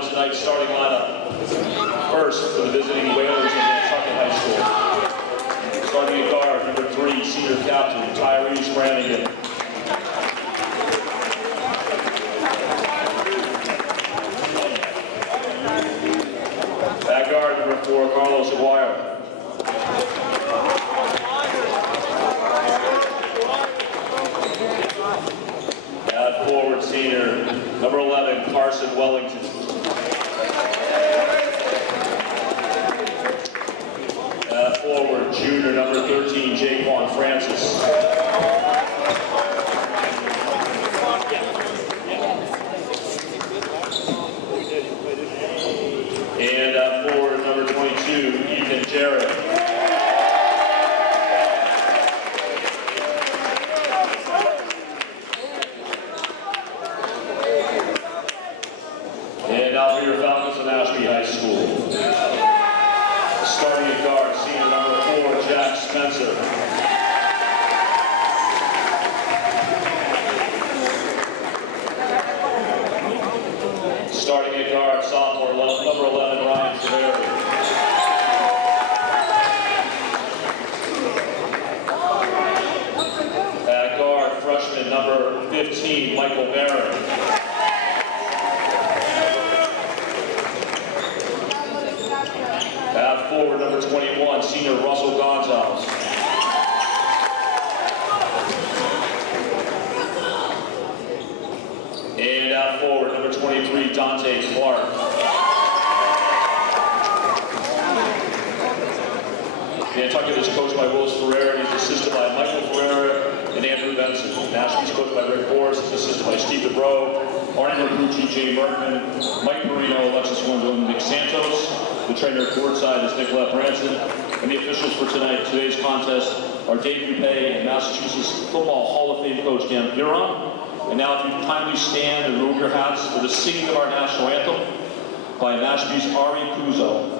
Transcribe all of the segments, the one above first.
down tonight's starting lineup. First, for the visiting Whalers of Nantucket High School. Starting at guard, number 3, senior captain, Tyrese Brannigan. At guard, number 4, Carlos Aguirre. At forward, senior, number 11, Carson Wellington. At forward, junior, number 13, Jaquan Francis. And at forward, number 22, Ethan Jarrett. And now for your Falcons of Mashpee High School. Starting at guard, senior number 4, Jack Spencer. Starting at guard, sophomore number 11, Ryan Taveri. At guard, freshman number 15, Michael Barron. At forward, number 21, senior Russell Gonzalez. And at forward, number 23, Dante Clark. Nantucket is coached by Willis Ferrer, and he's assisted by Michael Ferrer and Andrew Benson. Nashville's coached by Rick Boris, he's assisted by Steve DeBro, Arnie Mercucci, Jay Berkman, Mike Marino, Alexis Wendell, Nick Santos. The trainer at courtside is Nicolette Branson. And the officials for today's contest are Dave Dupay and Massachusetts Football Hall of Fame coach Dan Piron. And now if you kindly stand and remove your hats for the singing of our national anthem by Mashpee's Ari Puzo.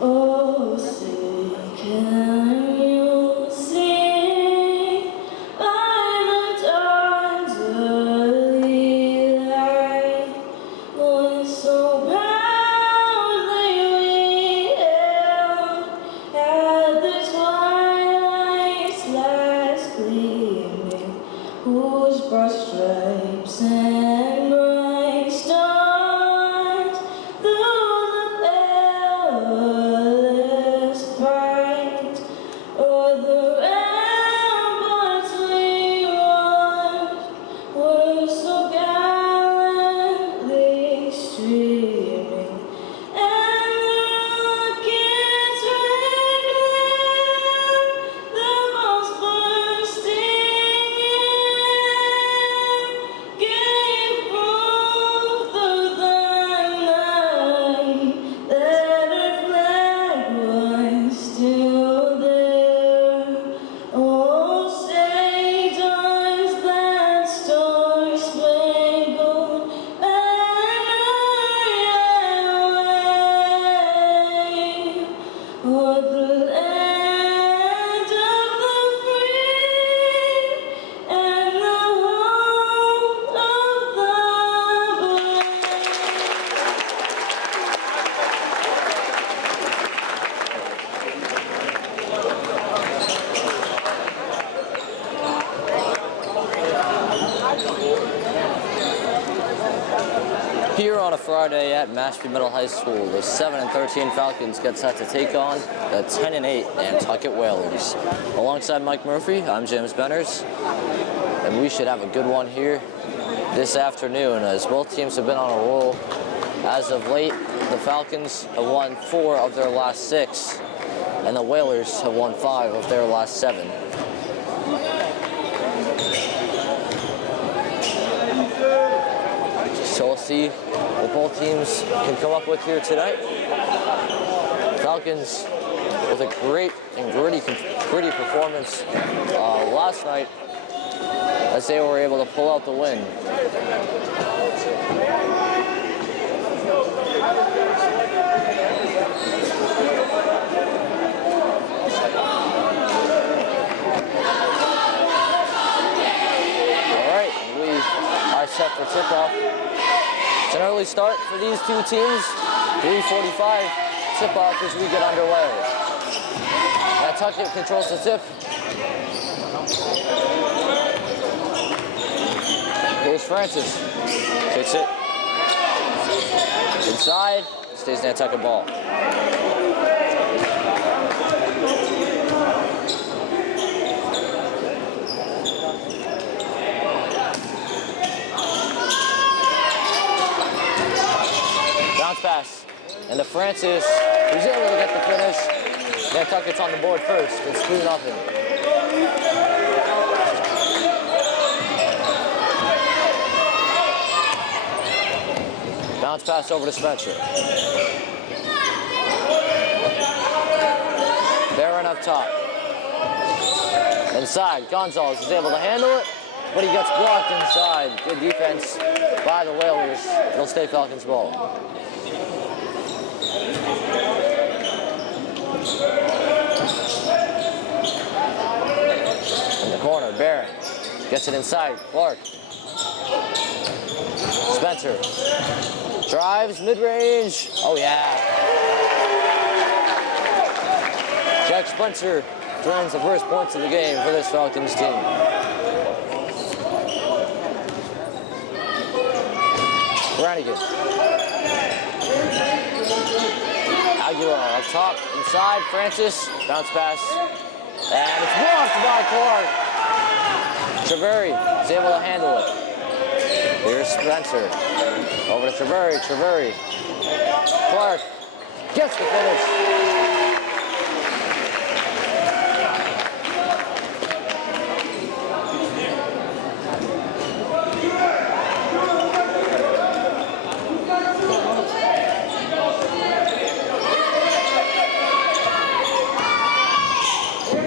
Oh, say can you sing by the dawn's early light, when so proudly we hailed at the twilight's last gleaming, whose broad stripes and bright stars through the perilous fight o'er the ramparts we watched were so gallantly streaming, and the rockets' red glare, the bombs bursting in, gave proof through the night that our flag was still there. Oh, say does that star-spangled banner yet wave o'er the land of the free and the home of the brave? Here on a Friday at Mashpee Middle High School, the 7-13 Falcons get set to take on the 10-8 Nantucket Whalers. Alongside Mike Murphy, I'm James Benners, and we should have a good one here this afternoon as both teams have been on a roll. As of late, the Falcons have won 4 of their last 6, and the Whalers have won 5 of their last 7. So we'll see what both teams can come up with here tonight. Falcons with a great and gritty performance last night as they were able to pull out the win. set for tip-off. It's an early start for these two teams. 3:45 tip-off as we get underway. Nantucket controls the tip. Here's Francis. Kicks it. Inside. Stays Nantucket ball. Bounce pass. And to Francis, who's able to get the finish. Nantucket's on the board first. It's 2-0. Bounce pass over to Spencer. Barron up top. Inside, Gonzalez is able to handle it, but he gets blocked inside. Good defense by the Whalers. It'll stay Falcons ball. In the corner, Barron gets it inside. Clark. Spencer drives mid-range. Oh yeah. Jack Spencer turns the first points of the game for this Falcons team. Brannigan. Aguilar up top, inside, Francis, bounce pass. And it's blocked by Clark. Treveri is able to handle it. Here's Spencer. Over to Treveri. Clark gets the finish.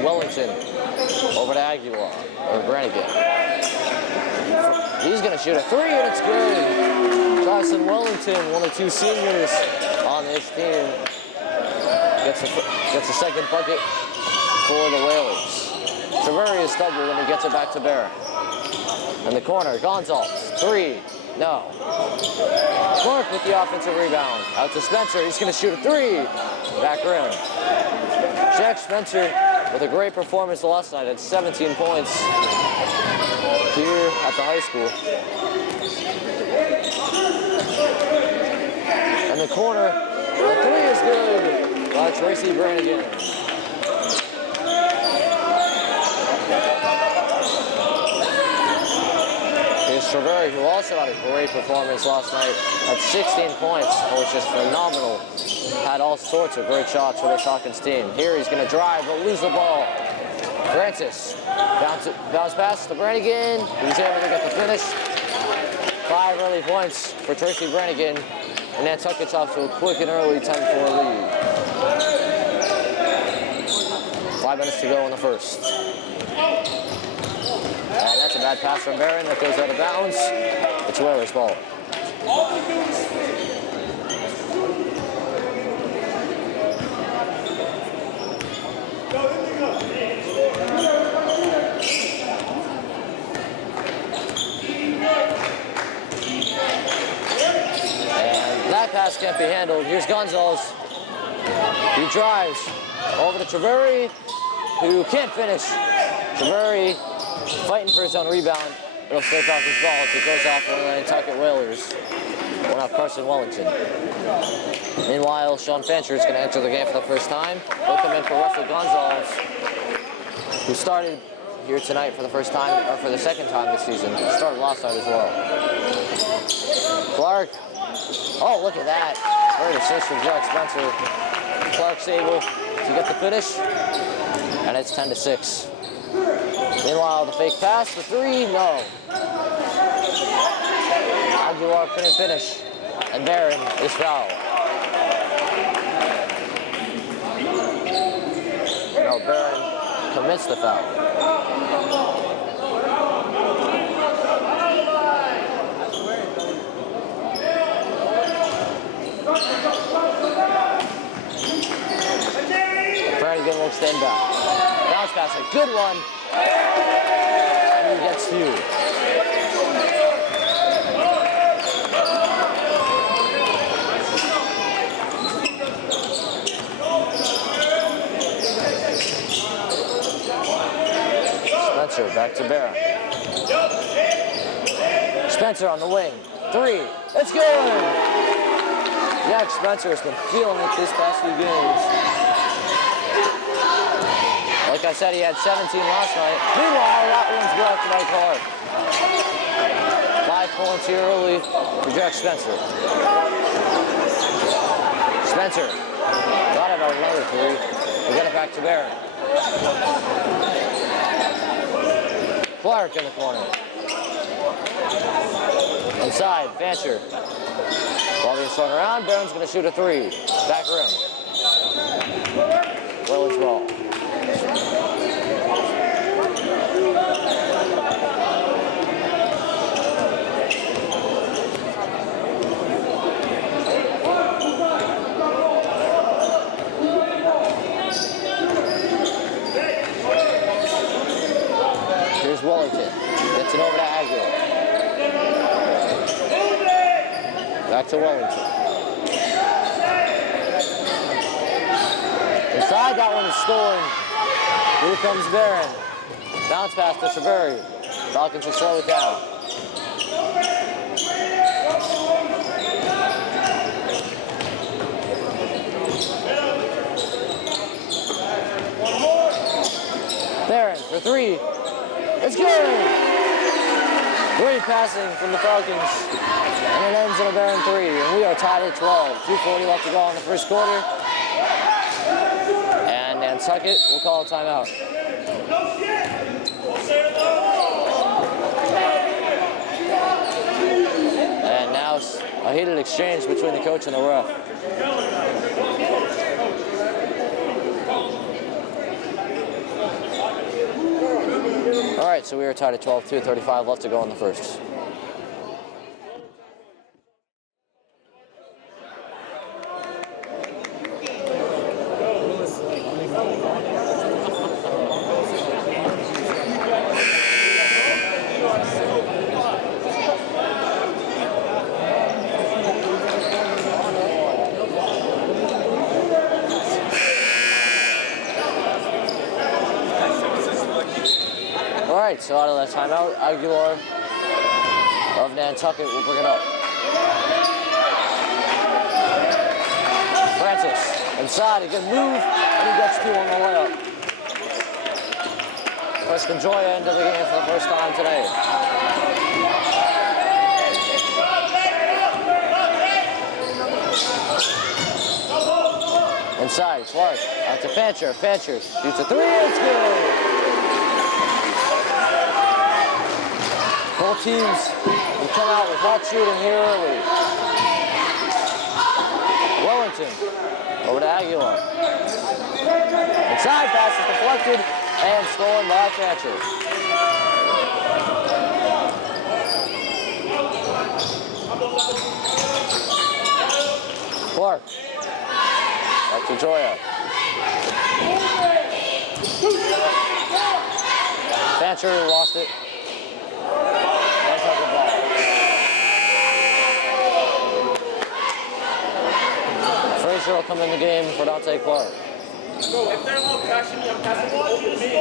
Wellington over to Aguilar, or Brannigan. He's gonna shoot a three and it's good. Dawson Wellington, one of two seniors on this team, gets a second bucket for the Whalers. Treveri is stubborn when he gets it back to Barron. In the corner, Gonzalez, three, no. Clark with the offensive rebound. Out to Spencer, he's gonna shoot a three. Back rim. Jack Spencer with a great performance last night at 17 points here at the high school. In the corner, the three is good by Tracy Brannigan. Here's Treveri, who also had a great performance last night at 16 points. It was just phenomenal. Had all sorts of great shots for this Falcons team. Here he's going to drive, but lose the ball. Francis, bounce pass to Brannigan. He's able to get the finish. 5 early points for Tracy Brannigan. And Nantucket's off to a quick and early 10-4 lead. 5 minutes to go in the first. And that's a bad pass from Barron that goes out of bounds. It's Whalers' ball. And that pass can't be handled. Here's Gonzalez. He drives over to Treveri, who can't finish. Treveri fighting for his own rebound. It'll stay Falcons ball as it goes off one of the Nantucket Whalers. One off Carson Wellington. Meanwhile, Sean Fancher is going to enter the game for the first time. He'll come in for Russell Gonzalez, who started here tonight for the first time, or for the second time this season. Started last night as well. Clark. Oh, look at that. Great assist from Jack Spencer. Clark's able to get the finish, and it's 10-6. Meanwhile, the fake pass, the three, no. Aguilar couldn't finish, and Barron is fouled. No, Barron commits the foul. Brannigan will extend back. Bounce pass, a good one. And he gets few. back to Barron. Spencer on the wing. 3. It's good! Jack Spencer has been feeling it these past few games. Like I said, he had 17 last night. Meanwhile, that one's blocked by Clark. 5 points here early for Jack Spencer. Spencer got it on another 3. We'll get it back to Barron. Clark in the corner. Inside, Fancher. Ball being thrown around, Barron's going to shoot a 3. Back rim. Welling's ball. Here's Wellington. Gets it over to Aguilar. Back to Wellington. Inside, that one is stolen. Here comes Barron. Bounce pass to Treveri. Falcons will slow it down. Barron for 3. It's good! Great passing from the Falcons. And it ends in a Barron 3. And we are tied at 12. 2:40 left to go in the first quarter. And Nantucket will call a timeout. And now a heated exchange between the coach and the ref. All right, so we are tied at 12, 2:35 left to go in the first. So out of that timeout, Aguilar of Nantucket will bring it up. Francis inside, he can move, and he gets 2 on the layup. Preston Joya into the game for the first time today. Inside, Clark out to Fancher. Fancher shoots a 3, it's good! Both teams will come out with hot shooting here early. Wellington over to Aguilar. Inside pass is deflected and stolen by Fancher. Clark. Back to Joya. Fancher lost it. Frazier will come in the game for Dante Clark. If they're low passion, I'm passing it over to me.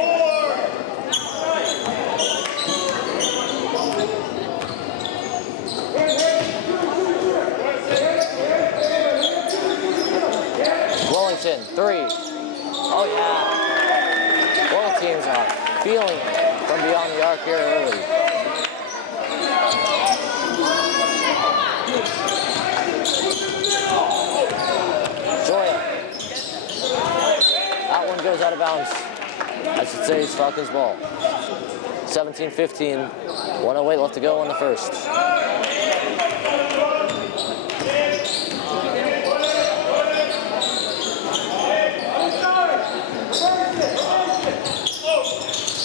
Wellington, 3. Oh yeah. Both teams are feeling it from beyond the arc here early. That one goes out of bounds. I should say it's Falcons ball. 17-15, 1:08 left to go in the first.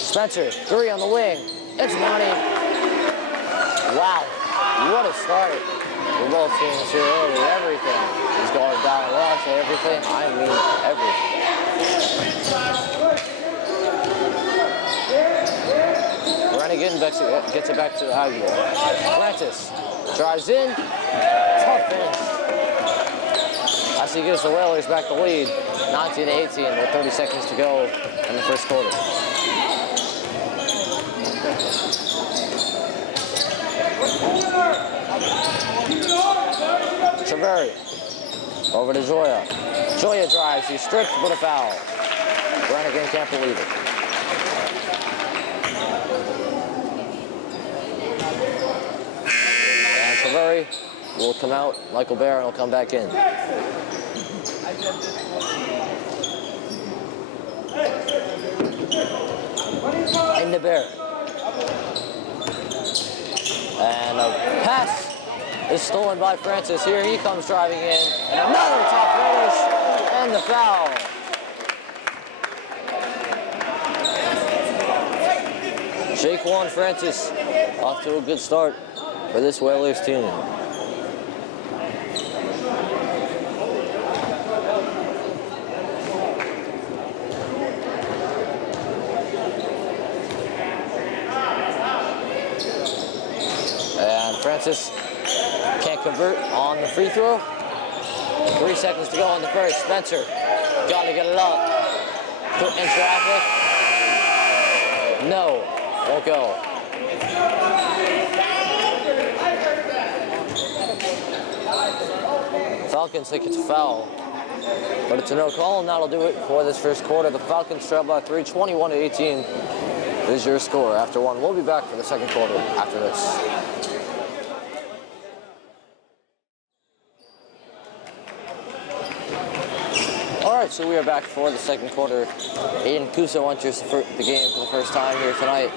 Spencer, 3 on the wing. It's money. Wow, what a start. We're both teams here early. Everything is going down. When I say everything, I mean everything. Renegade gets it back to Aguilar. Francis drives in. Tough finish. As he gives the Whalers back the lead, 19-18 with 30 seconds to go in the first quarter. Treveri over to Joya. Joya drives, he's stripped, but a foul. Brannigan can't believe it. And Treveri will come out. Michael Barron will come back in. Into Barron. And a pass is stolen by Francis. Here he comes driving in. And another top finish. And the foul. Jaquan Francis off to a good start for this Whalers team. And Francis can't convert on the free throw. 3 seconds to go in the first. Spencer got to get it up. Put in traffic. No, won't go. Falcons think it's a foul, but it's a no call, and that'll do it for this first quarter. The Falcons trail by 3, 21-18 is your score after one. We'll be back for the second quarter after this. All right, so we are back for the second quarter. Aiden Kuso enters the game for the first time here tonight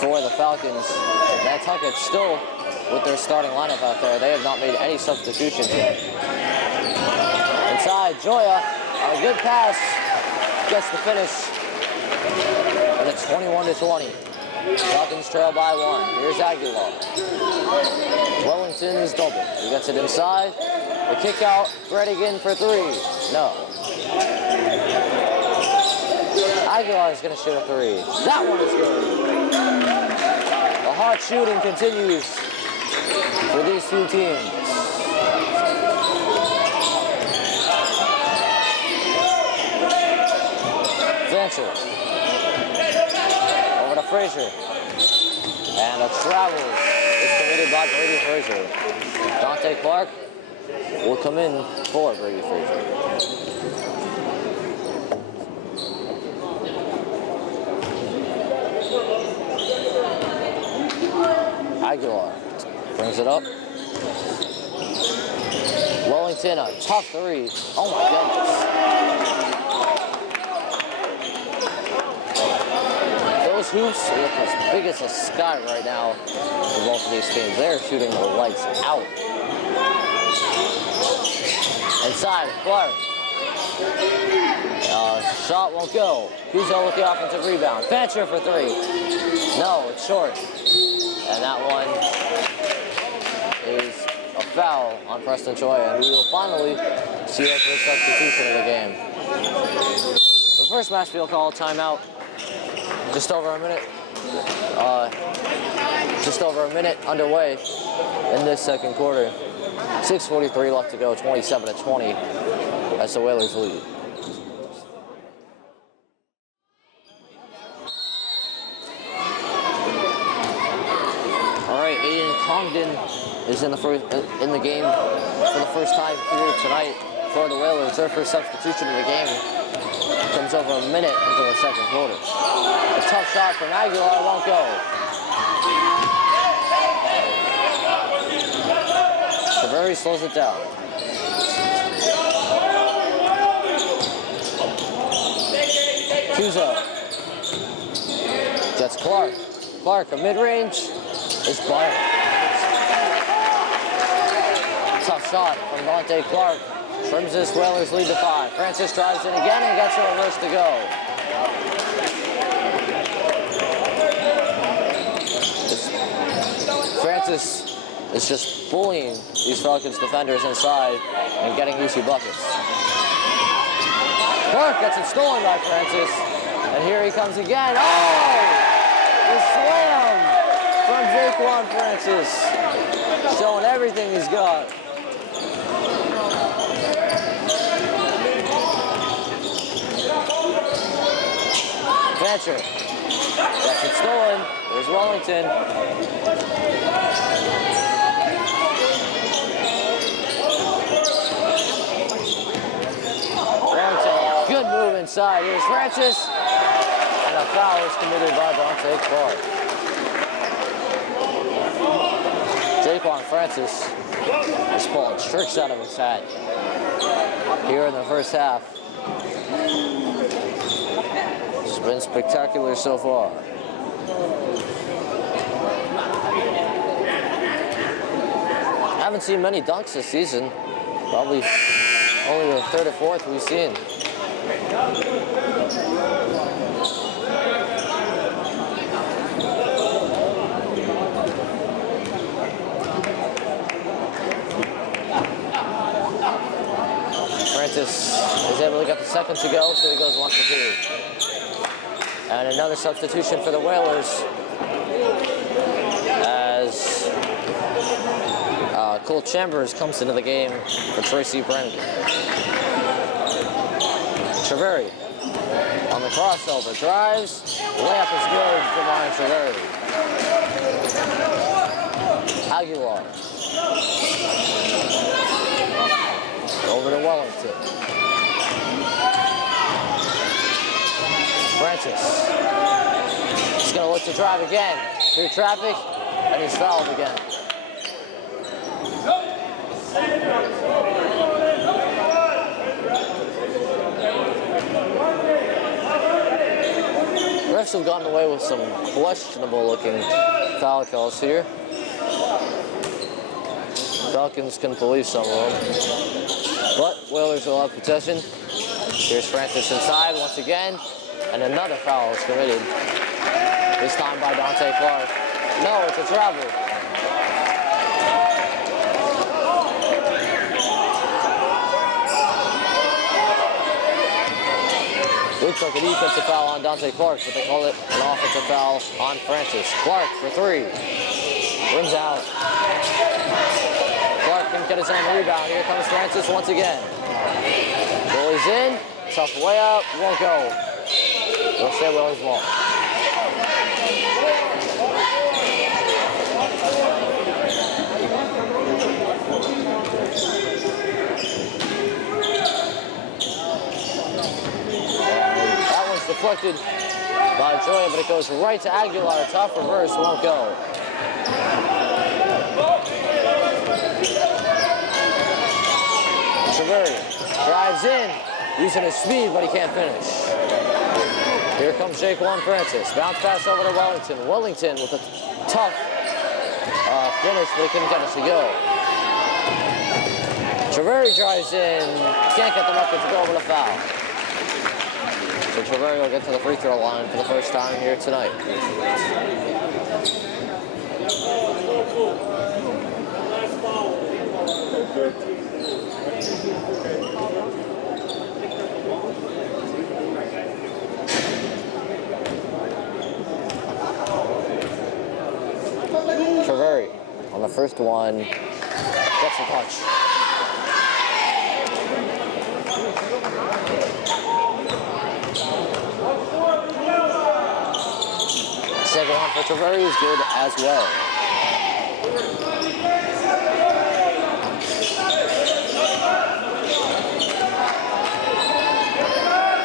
for the Falcons. Nantucket still with their starting lineup out there. They have not made any substitutions yet. Inside, Joya, a good pass, gets the finish, and it's 21-20. Falcons trail by 1. Here's Aguilar. Wellington is doubled. He gets it inside. The kick out, Brannigan for 3. No. Aguilar is going to shoot a 3. That one is good. The hot shooting continues for these two teams. Venture. Over to Frazier. And a travel is committed by Brady Frazier. Dante Clark will come in for Brady Frazier. Aguilar brings it up. Wellington, a tough 3. Oh my goodness. Those hoops look as big as the sky right now for both of these teams. They're shooting the lights out. Inside, Clark. Shot won't go. Kuzo with the offensive rebound. Fancher for 3. No, it's short. And that one is a foul on Preston Choi, and we will finally see our first substitution of the game. The first Mashpee will call a timeout. Just over a minute underway in this second quarter. 6:43 left to go, 27-20 as the Whalers lead. All right, Aiden Congdon is in the game for the first time here tonight for the Whalers. Their first substitution of the game comes over a minute into the second quarter. A tough shot from Aguilar won't go. Treveri slows it down. Kuzo gets Clark. Clark, a mid-range, is blocked. Tough shot from Dante Clark. Trims this Whalers lead to 5. Francis drives in again and gets a reverse to go. Francis is just bullying these Falcons defenders inside and getting easy buckets. Clark gets it stolen by Francis, and here he comes again. Oh! The slam from Jaquan Francis, showing everything he's got. Fancher That's it stolen. There's Wellington. Wellington, good move inside. Here's Francis. And a foul is committed by Dante Clark. Jaquan Francis is pulling tricks out of his hat here in the first half. It's been spectacular so far. Haven't seen many dunks this season. Probably only the third or fourth we've seen. Francis is able to get the second to go, so he goes 1 for 2. And another substitution for the Whalers as Cole Chambers comes into the game for Tracy Brennan. Treveri on the crossover, drives, layup is good for Ryan Treveri. Aguilar over to Wellington. Francis. He's going to look to drive again. Through traffic, and he's fouled again. Refs have gotten away with some questionable looking foul calls here. Falcons couldn't believe some of them. But Whalers will have possession. Here's Francis inside once again. And another foul is committed. This time by Dante Clark. No, it's a travel. Looks like a defensive foul on Dante Clark, but they call it an offensive foul on Francis. Clark for 3. Rims out. Clark can get his own rebound. Here comes Francis once again. Goalie's in. Tough way out. Won't go. We'll stay Willie's ball. That one's deflected by Joy, but it goes right to Aguilar. Tough reverse, won't go. Treveri drives in, using his speed, but he can't finish. Here comes Jaquan Francis. Bounce pass over to Wellington. Wellington with a tough finish, but he couldn't get it to go. Treveri drives in. Can't get the bucket to go over the foul. So Treveri will get to the free throw line for the first time here tonight. Treveri on the first one, gets a touch. Second one for Treveri is good as well.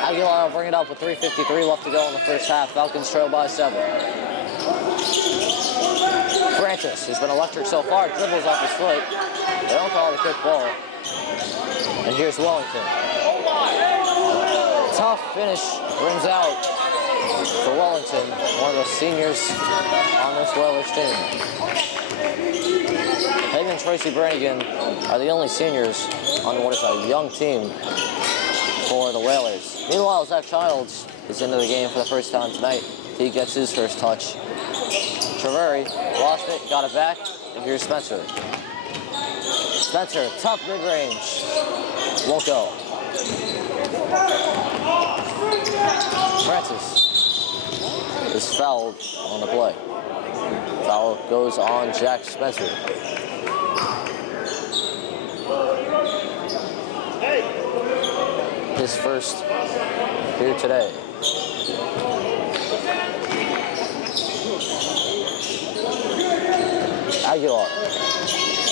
Aguilar will bring it up with 3:53 left to go in the first half. Falcons trail by 7. Francis, who's been electric so far, dribbles off his foot. They don't call it a quick ball. And here's Wellington. Tough finish, rims out for Wellington, one of the seniors on this Whalers team. Him and Tracy Brannigan are the only seniors on what is a young team for the Whalers. Meanwhile, Zach Childs is into the game for the first time tonight. He gets his first touch. Treveri lost it, got it back, and here's Spencer. Spencer, tough mid-range. Won't go. Francis is fouled on the play. Foul goes on Jack Spencer. His first here today. Aguilar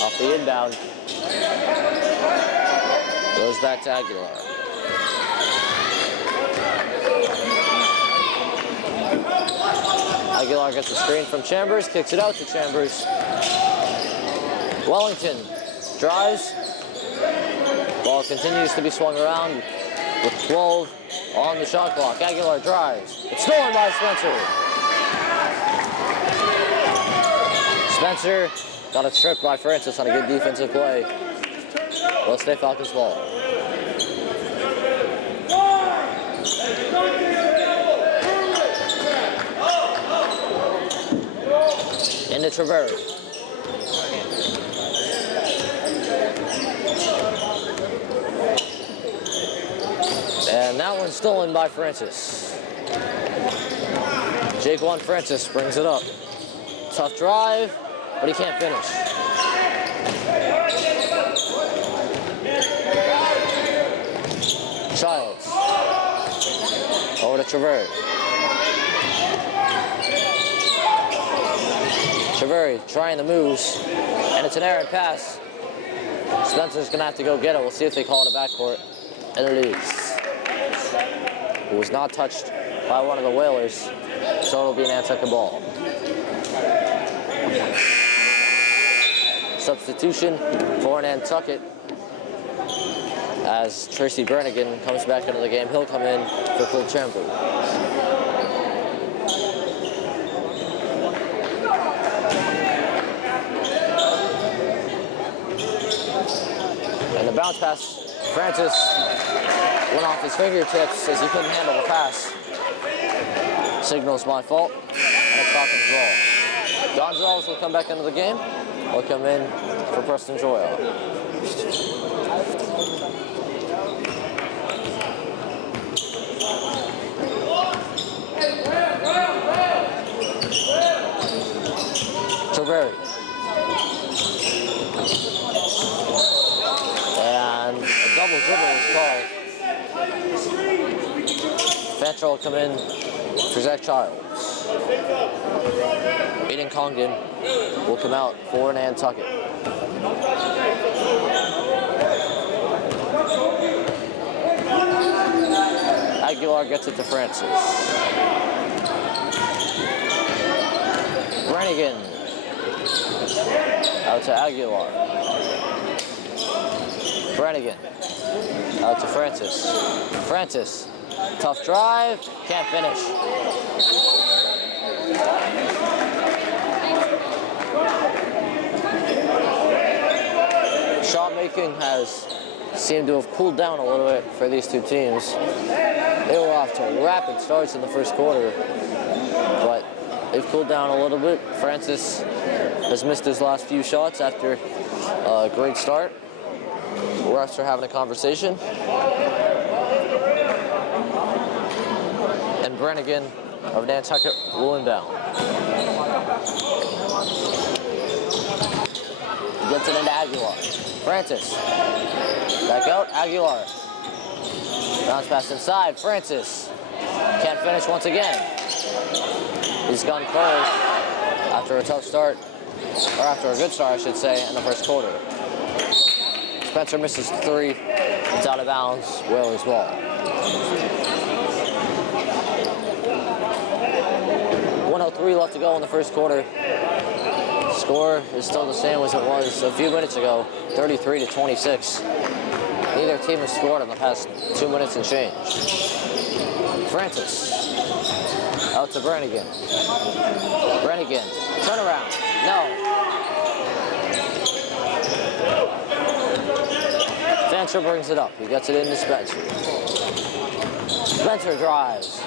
off the inbound. Goes back to Aguilar. Aguilar gets the screen from Chambers, kicks it out to Chambers. Wellington drives. Ball continues to be swung around with 12 on the shot clock. Aguilar drives. It's stolen by Spencer. Spencer got it stripped by Francis on a good defensive play. Will stay Falcons ball. Into Treveri. And that one's stolen by Francis. Jaquan Francis brings it up. Tough drive, but he can't finish. Childs. Over to Treveri. Treveri trying the moves, and it's an errant pass. Spencer's gonna have to go get it. We'll see if they call it a backcourt, and it is. It was not touched by one of the Whalers, so it'll be an Nantucket ball. Substitution for Nantucket as Tracy Brannigan comes back into the game. He'll come in for Phil Chambers. And the bounce pass, Francis went off his fingertips as he couldn't handle the pass. Signals my fault, and it's Falcons ball. Gonzalez will come back into the game. Will come in for Preston Joyle. Treveri. And a double dribble is called. Fancher will come in for Zach Childs. Aiden Congdon will come out for Nantucket. Aguilar gets it to Francis. Brannigan out to Aguilar. Brannigan out to Francis. Francis, tough drive, can't finish. Shot making has seemed to have cooled down a little bit for these two teams. They were off to rapid starts in the first quarter, but they've cooled down a little bit. Francis has missed his last few shots after a great start. Refs are having a conversation. And Brannigan of Nantucket will inbound. He gets it into Aguilar. Francis. Back out, Aguilar. Bounce pass inside, Francis. Can't finish once again. He's gone cold after a tough start, or after a good start, I should say, in the first quarter. Spencer misses three. It's out of bounds. Whalers ball. 1:03 left to go in the first quarter. Score is still the same as it was a few minutes ago, 33-26. Neither team has scored in the past 2 minutes and change. Francis out to Brannigan. Brannigan, turn around. No. Fancher brings it up. He gets it into Spencer. Spencer drives.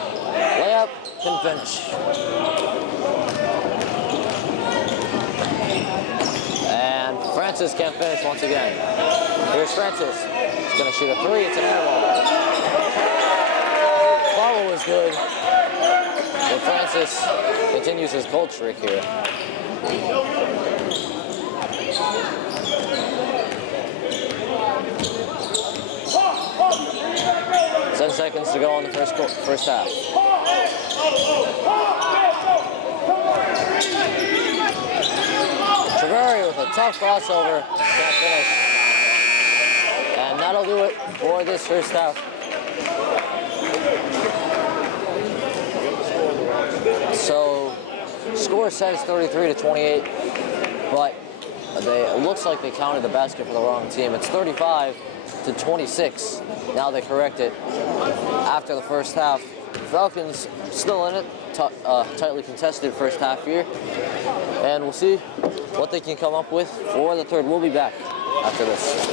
Layup, can finish. And Francis can't finish once again. Here's Francis. He's going to shoot a three. It's an air ball. Follow is good. But Francis continues his cold streak here. Ten seconds to go in the first half. Treveri tough crossover. Can't finish. And that'll do it for this first half. So, score says 33-28, but it looks like they counted the basket for the wrong team. It's 35-26. Now they correct it after the first half. Falcons still in it, tightly contested first half here, and we'll see what they can come up with for the third. We'll be back after this.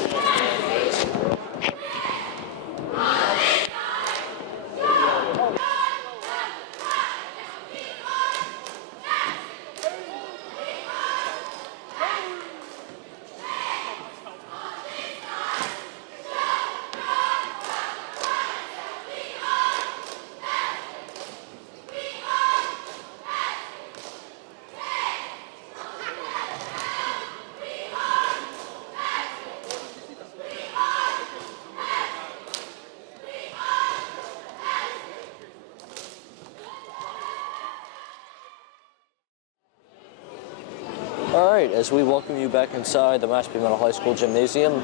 All right, as we welcome you back inside the Mashpee Middle High School Gymnasium,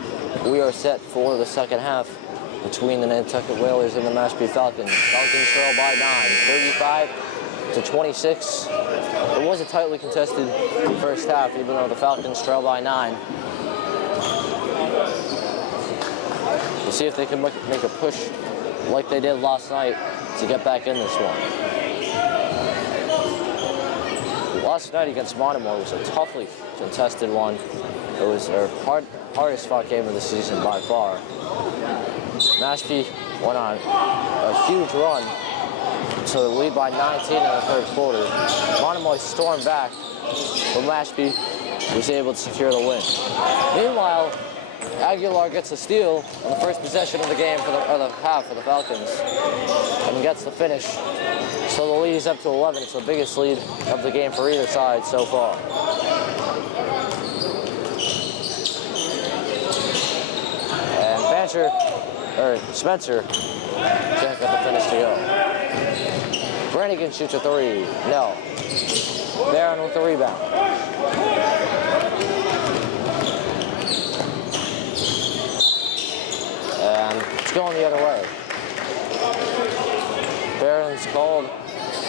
we are set for the second half between the Nantucket Whalers and the Mashpee Falcons. Falcons trail by 9, 35-26. It was a tightly contested first half, even though the Falcons trail by 9. We'll see if they can make a push like they did last night to get back in this one. Last night against Baltimore was a toughly contested one. It was their hardest fought game of the season by far. Mashpee went on a huge run to the lead by 19 in the third quarter. Baltimore stormed back, but Mashpee was able to secure the win. Meanwhile, Aguilar gets a steal on the first possession of the game for the half for the Falcons and gets the finish. So the lead is up to 11. It's the biggest lead of the game for either side so far. And Spencer can't get the finish to go. Brannigan shoots a three. No. Barron with the rebound. And it's going the other way. Barron's called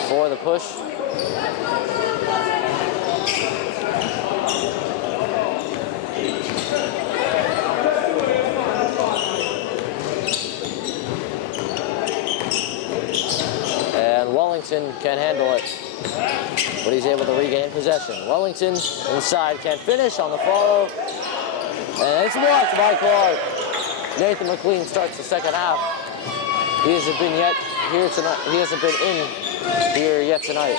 for the push. And Wellington can't handle it, but he's able to regain possession. Wellington inside, can't finish on the follow. And it's blocked by Clark. Nathan McLean starts the second half. He hasn't been yet here tonight. He hasn't been in here yet tonight.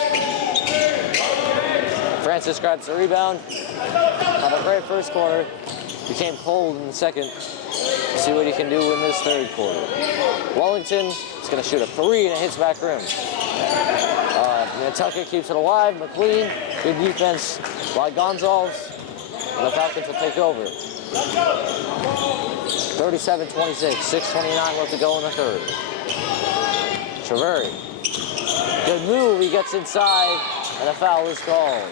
Francis grabs the rebound. Had a great first quarter. Became cold in the second. See what he can do in this third quarter. Wellington is going to shoot a three and it hits back rim. Nantucket keeps it alive. McLean, good defense by Gonzalez. And the Falcons will take over. 37-26, 6:29 left to go in the third. Treveri, good move, he gets inside, and a foul is called.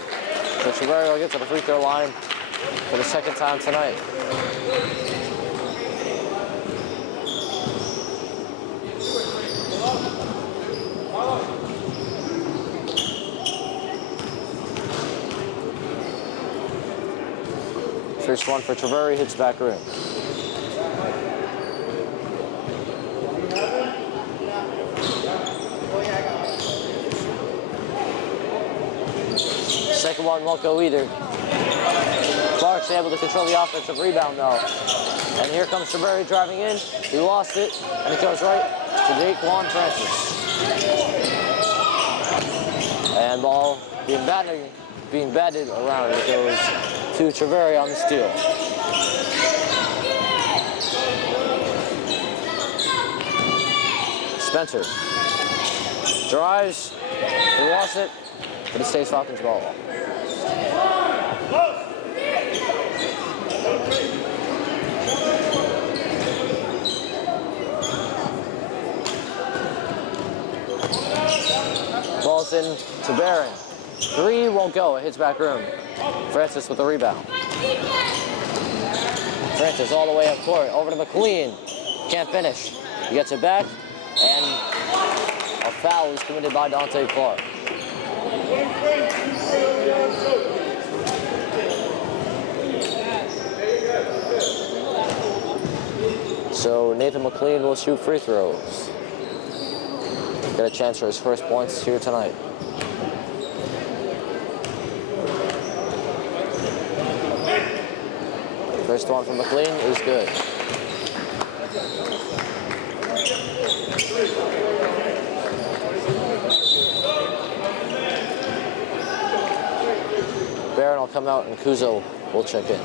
So Treveri will get to the free throw line for the second time tonight. First one for Treveri, hits back rim. Second one won't go either. Clark's able to control the offensive rebound though. And here comes Treveri driving in. He lost it, and it goes right to Jaquan Francis. And ball being batted around. It goes to Treveri on the steal. Spencer drives. He lost it, but it stays Falcons ball. Ball's in to Barron. Three won't go. It hits back room. Francis with the rebound. Francis all the way up court, over to McLean. Can't finish. He gets it back, and a foul is committed by Dante Clark. So Nathan McLean will shoot free throws. Get a chance for his first points here tonight. First one from McLean is good. Barron will come out and Kuzo will check in.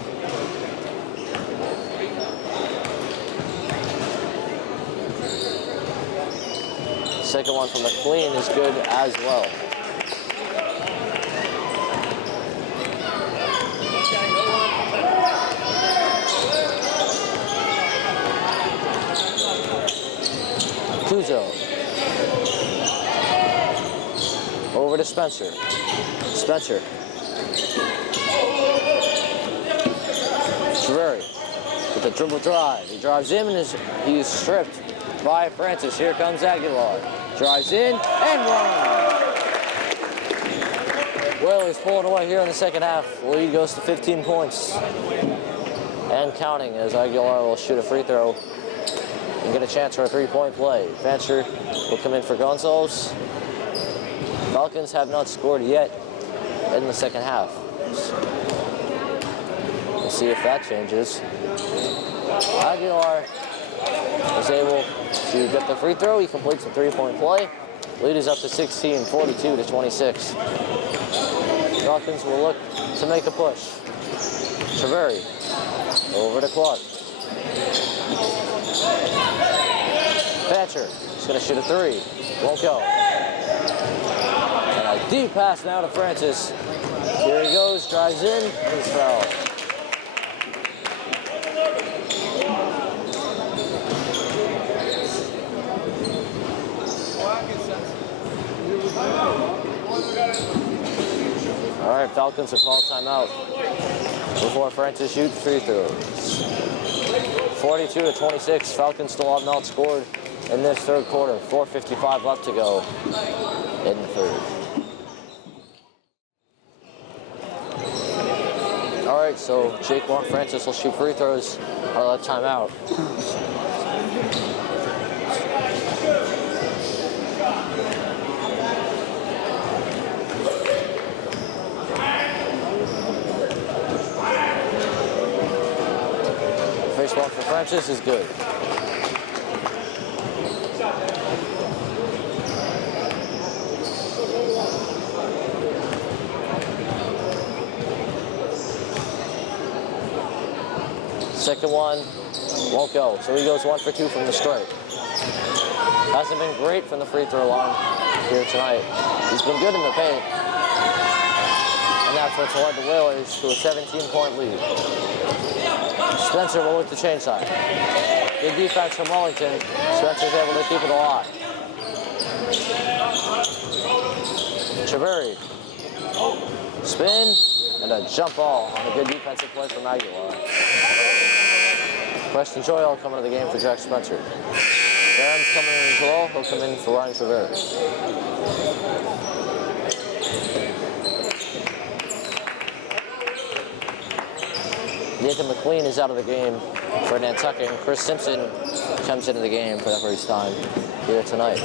Second one from McLean is good as well. Kuzo. Over to Spencer. Spencer. Treveri with the dribble drive. He drives in and he's stripped by Francis. Here comes Aguilar. Drives in and one. Whalers pulling away here in the second half. The lead goes to 15 points. And counting as Aguilar will shoot a free throw and get a chance for a three-point play. Fancher will come in for Gonzalez. Falcons have not scored yet in the second half. We'll see if that changes. Aguilar is able to get the free throw. He completes the three-point play. Lead is up to 16, 42 to 26. Falcons will look to make a push. Treveri over to Clark. Thatcher is going to shoot a three. Won't go. And a deep pass now to Francis. Here he goes, drives in, he's fouled. All right, Falcons will call timeout before Francis shoots free throws. 42 to 26, Falcons still have not scored in this third quarter. 4:55 left to go in the third. All right, so Jaquan Francis will shoot free throws out of that timeout. First one for Francis is good. Second one won't go, so he goes 1 for 2 from the straight. Hasn't been great from the free throw line here tonight. He's been good in the paint. And that's what's led the Whalers to a 17-point lead. Spencer will with the chain side. Good defense from Wellington. Spencer's able to keep it alive. Treveri. Spin and a jump ball on a good defensive play from Aguilar. Preston Joyle coming to the game for Jack Spencer. Barron's coming in as well. He'll come in for Ryan Treveri. Nathan McLean is out of the game for Nantucket, and Chris Simpson comes into the game for the first time here tonight.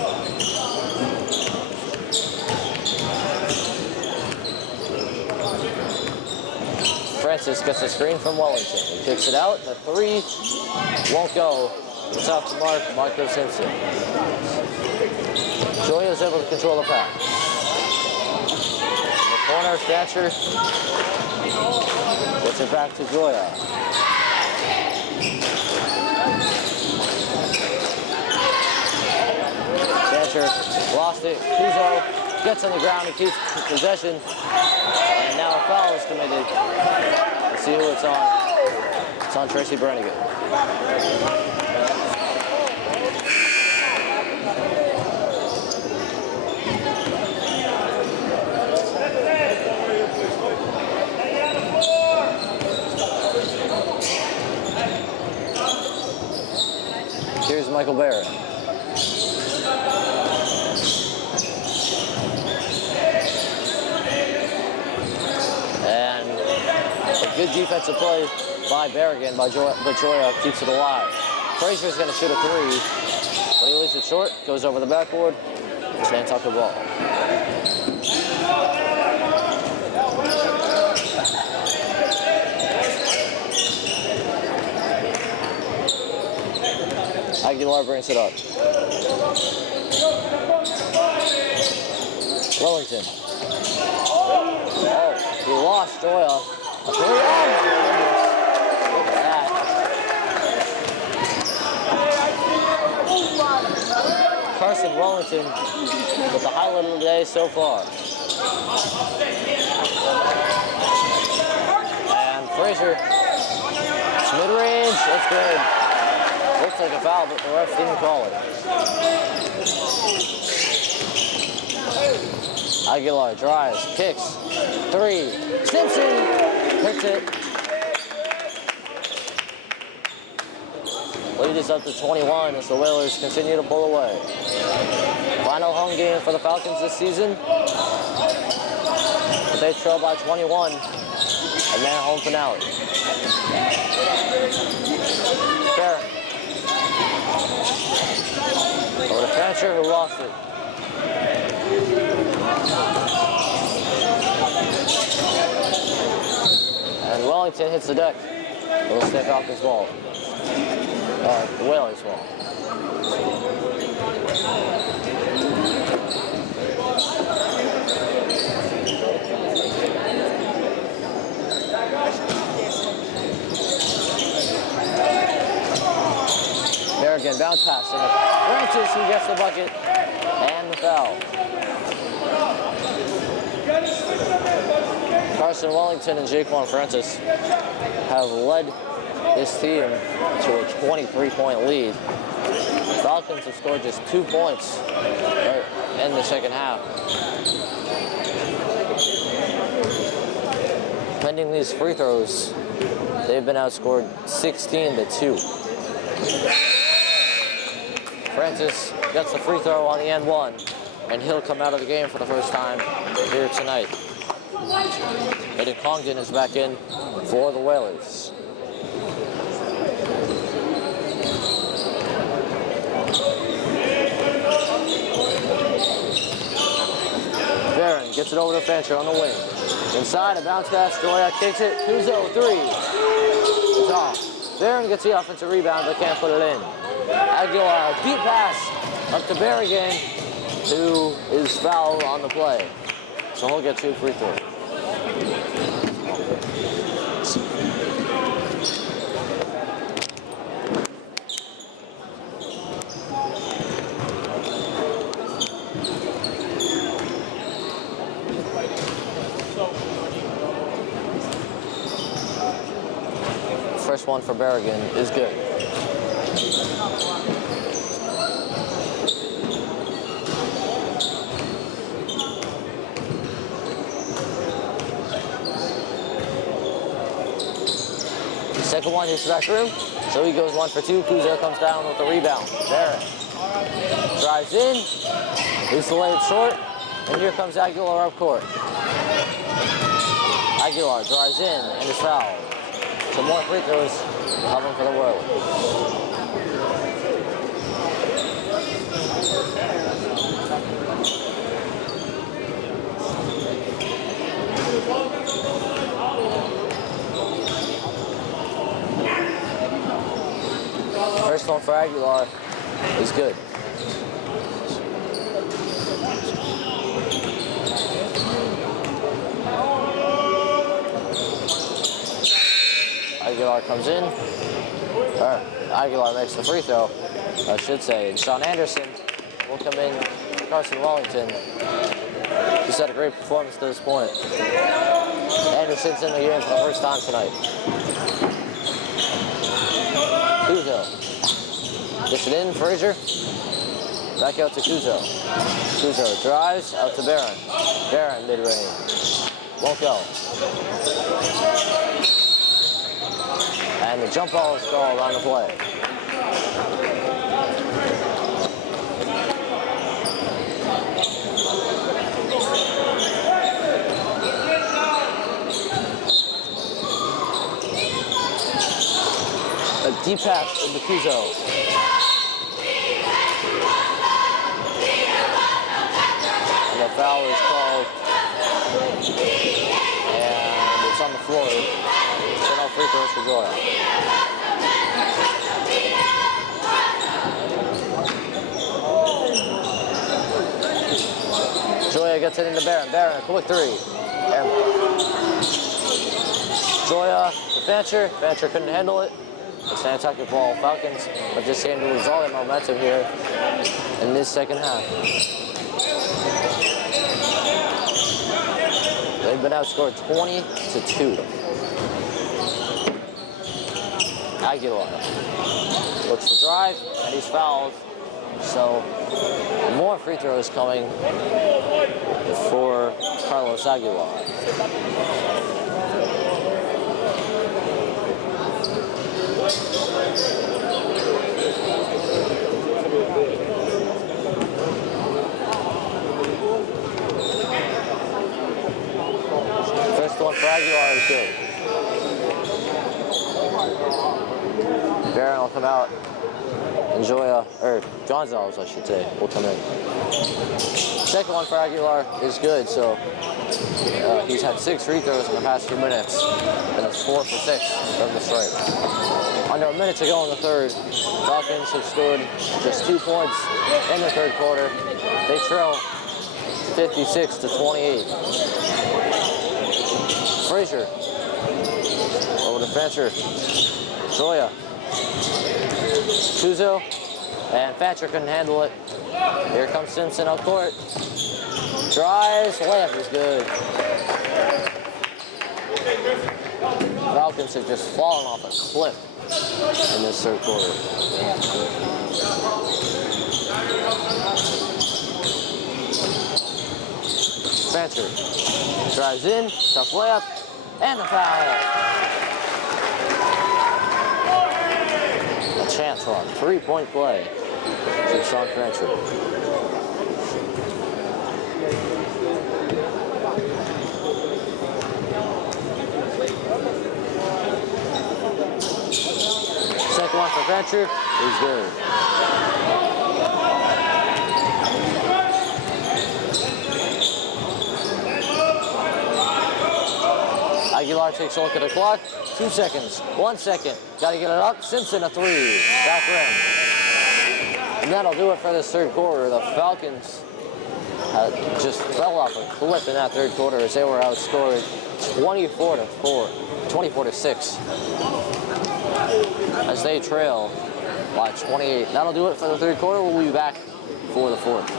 Francis gets a screen from Wellington. He kicks it out. The three won't go. It's off the mark, Marco Simpson. Joya is able to control the pass. In the corner, Thatcher gets it back to Joya. Thatcher lost it. Kuzo gets on the ground and keeps possession. And now a foul is committed. Let's see who it's on. It's on Tracy Brennigan. Michael Barrett. And a good defensive play by Berrigan, but Joya keeps it alive. Frazier's going to shoot a three, but he leaves it short, goes over the backboard. It's Nantucket ball. Aguilar brings it up. Wellington. Oh, he lost Joya. A three. Oh, look at that. Carson Wellington with the highlight of the day so far. And Frazier. It's mid-range. That's good. Looks like a foul, but the refs didn't call it. Aguilar drives, kicks, three. Simpson hits it. Lead is up to 21 as the Whalers continue to pull away. Final home game for the Falcons this season. But they trail by 21 in their home finale. Barrett. Over to Fancher, who lost it. And Wellington hits the deck. It'll stay Falcons ball. The Whalers ball. Berrigan bounce pass. Francis, who gets the bucket and the foul. Carson Wellington and Jaquan Francis have led this team to a 23-point lead. Falcons have scored just 2 points in the second half. Pending these free throws, they've been outscored 16-2. Francis gets the free throw on the end one, and he'll come out of the game for the first time here tonight. Aiden Congdon is back in for the Whalers. Barron gets it over to Fancher on the wing. Inside, a bounce pass, Joya kicks it, Kuzo, three. It's off. Barron gets the offensive rebound, but can't put it in. Aguilar, deep pass up to Berrigan, who is fouled on the play. So he'll get 2 free throws. First one for Berrigan is good. Second one hits the back room, so he goes 1 for 2. Kuzo comes down with the rebound. Barrett drives in, leaves the layup short, and here comes Aguilar up court. Aguilar drives in and is fouled. So more free throws coming for the Whalers. First one for Aguilar is good. Aguilar comes in. Aguilar makes the free throw, I should say. And Sean Anderson will come in. Carson Wellington. He's had a great performance to this point. Anderson's in the game for the first time tonight. Kuzo gets it in, Frazier. Back out to Kuzo. Kuzo drives out to Barron. Barron mid-range. Won't go. And the jump ball is called on the play. A deep pass into Kuzo. And the foul is called. And it's on the floor. So no free throws for Joya. Joya gets it into Barron. Barron, a quick three. And Joya to Fancher. Fancher couldn't handle it. It's Nantucket ball. Falcons have just seemed to lose all their momentum here in this second half. They've been outscored 20-2. Aguilar looks to drive, and he's fouled. So more free throws coming for Carlos Aguilar. First one for Aguilar is good. Barron will come out. And Joya, or Gonzalez, I should say, will come in. Second one for Aguilar is good, so he's had 6 free throws in the past few minutes, and it's 4 for 6 from the stripe. Under a minute to go in the third, Falcons have scored just 2 points in the third quarter. They trail 56-28. Frazier over to Fancher. Joya. Kuzo and Fancher couldn't handle it. Here comes Simpson up court. Drives, layup is good. Falcons have just fallen off a cliff in this third quarter. Fancher drives in, tough layup, and the foul. A chance for a 3-point play from Sean Fancher. Second one for Fancher is good. Aguilar takes a look at the clock. 2 seconds, 1 second. Got to get it up. Simpson a 3. Back rim. And that'll do it for this third quarter. The Falcons just fell off a cliff in that third quarter as they were outscored 24-6. As they trail by 28. That'll do it for the third quarter. We'll be back for the fourth.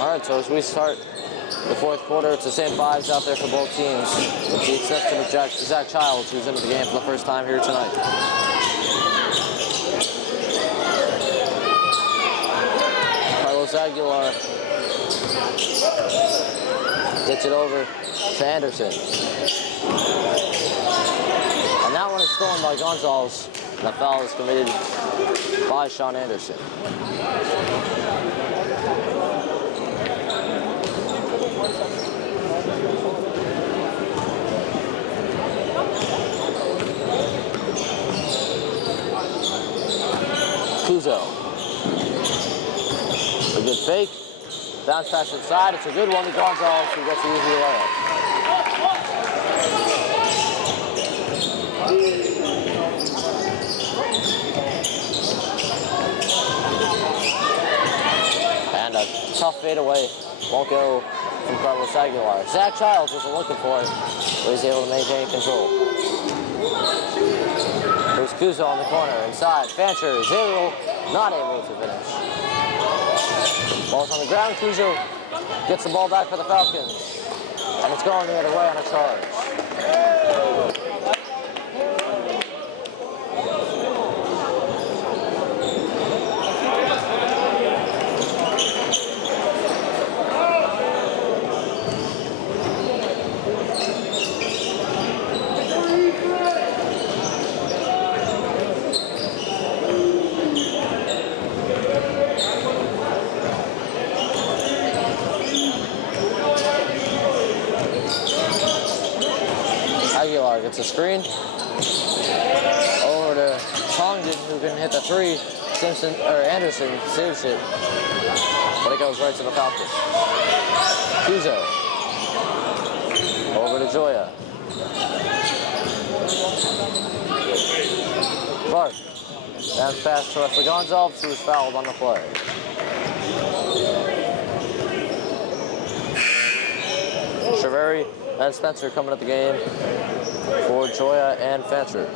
All right, so as we start the fourth quarter, it's the same 5s out there for both teams, with the exception of Zach Childs, who's into the game for the first time here tonight. Carlos Aguilar gets it over to Anderson. And that one is stolen by Gonzalez, and the foul is committed by Sean Anderson. Kuzo. A good fake. Bounce pass inside. It's a good one to Gonzalez, who gets the easy layup. And a tough fadeaway. Won't go from Carlos Aguilar. Zach Childs wasn't looking for it, but he's able to maintain control. Here's Kuzo on the corner, inside. Fancher is not able to finish. Ball's on the ground. Kuzo gets the ball back for the Falcons. And it's going the other way on a charge. Aguilar gets a screen. Over to Tongden, who can hit the three. Anderson saves it. But it goes right to the Falcons. Kuzo. Over to Joya. Clark. Bounce pass to Wesley Gonzalez, who was fouled on the play. Treveri and Spencer coming at the game for Joya and Fancher.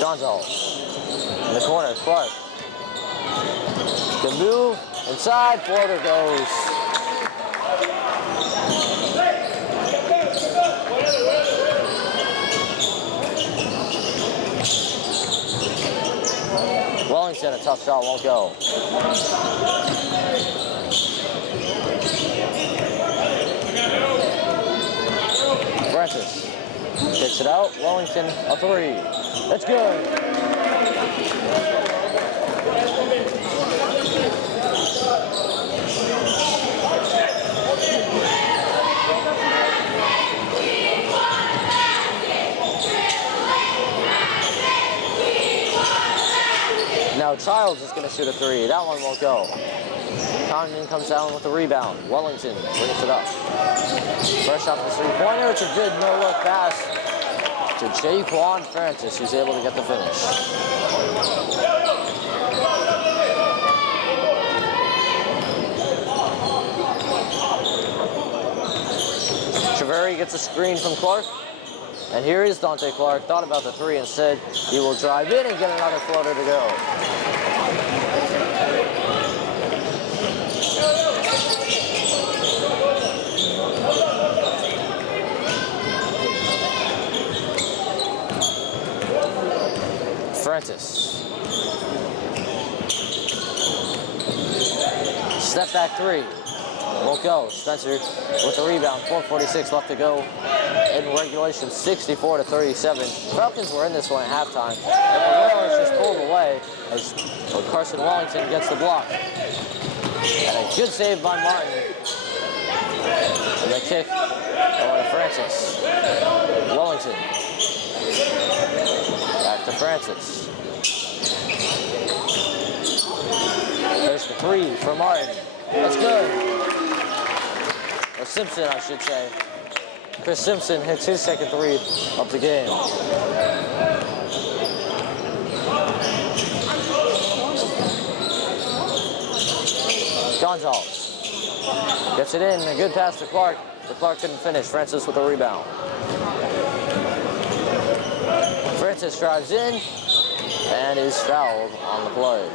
Gonzalez in the corner, Clark. Good move, inside, floater goes. Wellington, a tough shot, won't go. Francis kicks it out. Wellington, a three. That's good. Now Childs is going to shoot a three. That one won't go. Condon comes down with the rebound. Wellington brings it up. Fresh off the three-pointer. It's a good no-look pass to Jaquan Francis, who's able to get the finish. Treveri gets a screen from Clark. And here is Dante Clark. Thought about the three instead. He will drive in and get another floater to go. Francis. Step back three. Won't go. Spencer with the rebound. 4:46 left to go in regulation, 64-37. Falcons were in this one at halftime. And the Whalers just pulled away as Carson Wellington gets the block. And a good save by Martin. And the kick over to Francis. Wellington. Back to Francis. There's the three for Martin. That's good. Or Simpson, I should say. Chris Simpson hits his second three of the game. Gonzalez gets it in. A good pass to Clark, but Clark couldn't finish. Francis with a rebound. Francis drives in and is fouled on the play.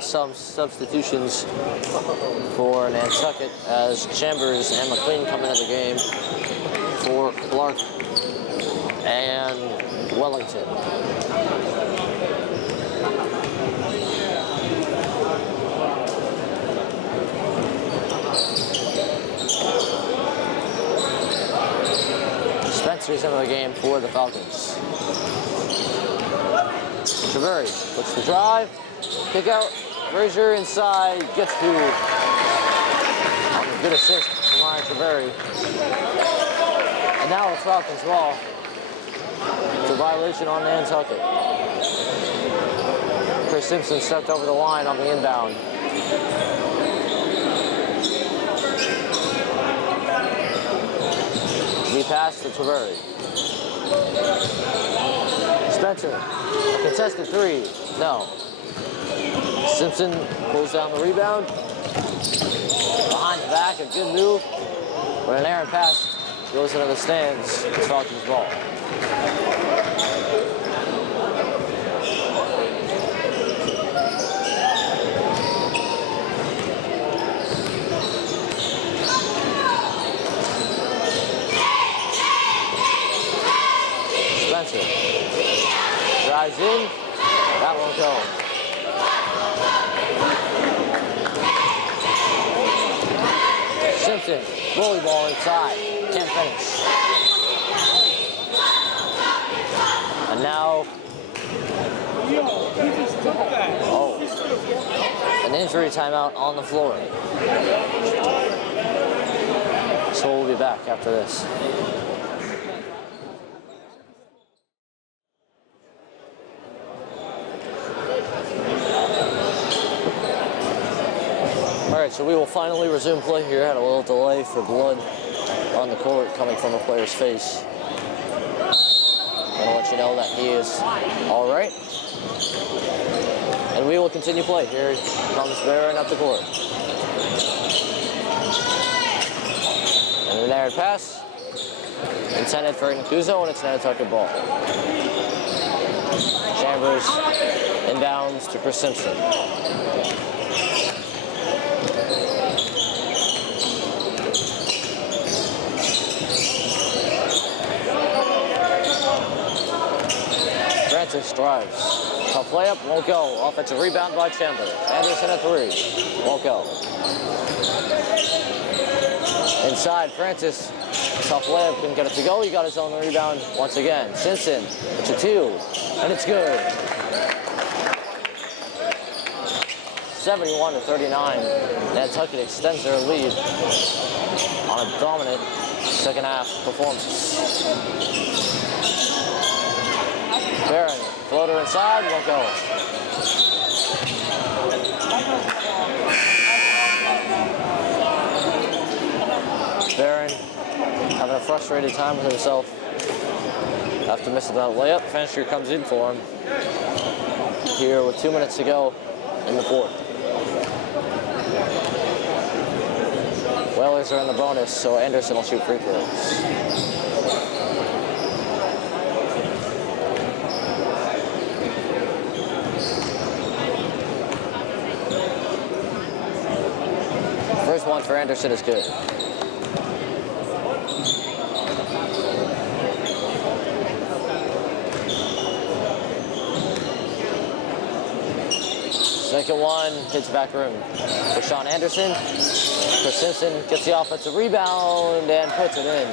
Some substitutions for Nantucket as Chambers and McLean come into the game for Clark and Wellington. Spencer's into the game for the Falcons. Treveri looks to drive. Kick out. Frazier inside. Gets through. Good assist from Ryan Travery. And now it's Falcons ball. It's a violation on Nantucket. Chris Simpson stepped over the line on the inbound. He passed to Travery. Spencer, a contested three. No. Simpson pulls down the rebound. Behind the back, a good move. But an errant pass goes into the stands. It's Falcons ball. Spencer drives in. That won't go. Simpson, bully ball inside, can't finish. And now, an injury timeout on the floor. So we'll be back after this. Alright, so we will finally resume play here. Had a little delay for blood on the court coming from a player's face. I'll let you know that he is alright. And we will continue play. Here comes Barron up the court. And an errant pass. Intended for Nkuzo, and it's Nantucket ball. Chambers inbounds to Chris Simpson. Francis drives. Tough layup, won't go. Offensive rebound by Chambers. Anderson at three. Won't go. Inside, Francis. Tough layup, couldn't get it to go. He got his own rebound once again. Simpson, it's a two, and it's good. 71-39. Nantucket extends their lead on a dominant second half performance. Barron, floater inside, won't go. Barron having a frustrated time with himself after missing that layup. Fenster comes in for him here with 2 minutes to go in the fourth. Whalers are in the bonus, so Anderson will shoot free throws. First one for Anderson is good. Second one hits back room for Sean Anderson. Chris Simpson gets the offensive rebound and puts it in.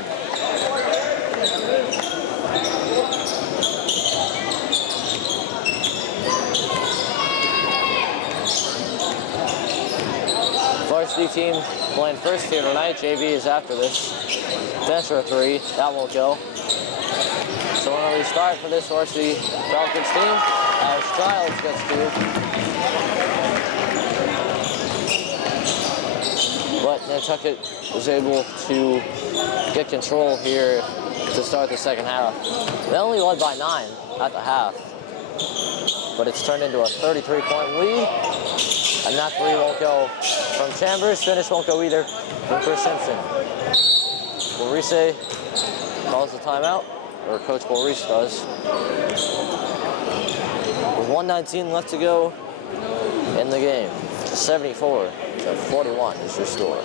Varsity team playing first here tonight. JV is after this. Fenster three, that won't go. So an early start for this varsity Falcons team as Childs gets two. But Nantucket was able to get control here to start the second half. They only led by 9 at the half, but it's turned into a 33-point lead, and that three won't go from Chambers. Finish won't go either from Chris Simpson. Borise calls the timeout, or Coach Borise does. With 1:19 left to go in the game, 74-41 is your score.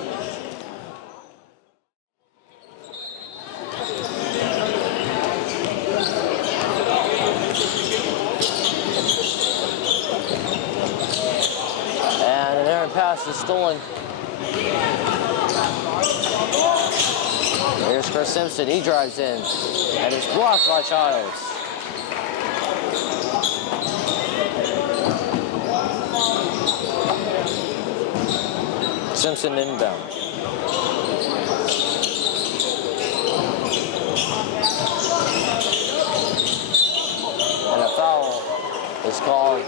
And an errant pass is stolen. Here's Chris Simpson, he drives in, and it's blocked by Childs. Simpson inbound. And a foul is called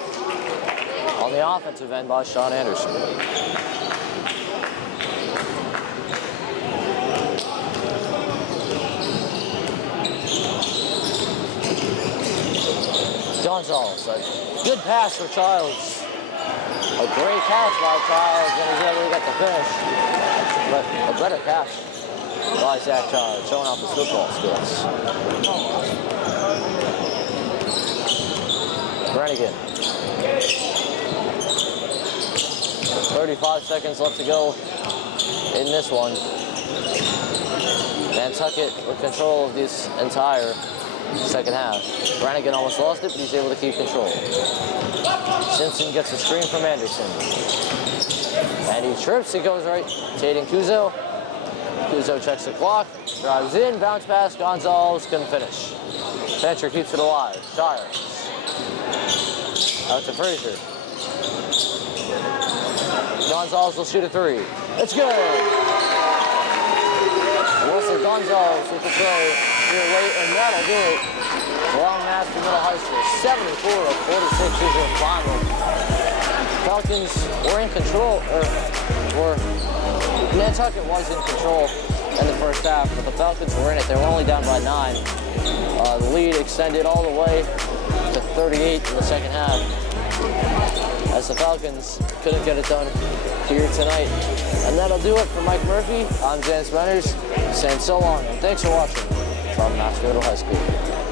on the offensive end by Sean Anderson. Gonzalez, a good pass for Childs. A great catch by Childs, and he's able to get the finish. But a better catch by Zach Childs, showing off his football skills. Brannigan. 35 seconds left to go in this one. Nantucket with control of this entire second half. Brannigan almost lost it, but he's able to keep control. Simpson gets a screen from Anderson. And he trips, it goes right to Aiden Kuzo. Kuzo checks the clock, drives in, bounce pass, Gonzalez couldn't finish. Fetcher keeps it alive, Shires. Out to Frazier. Gonzalez will shoot a three. It's good! Wilson Gonzalez with the throw here late, and that'll do it. Long Mashpee Middle High School, 74 of 46 is your final. Falcons were in control, Nantucket was in control in the first half, but the Falcons were in it. They were only down by 9. The lead extended all the way to 38 in the second half, as the Falcons couldn't get it done here tonight. And that'll do it for Mike Murphy. I'm James Benners, saying so long, and thanks for watching from Mashpee Middle High School.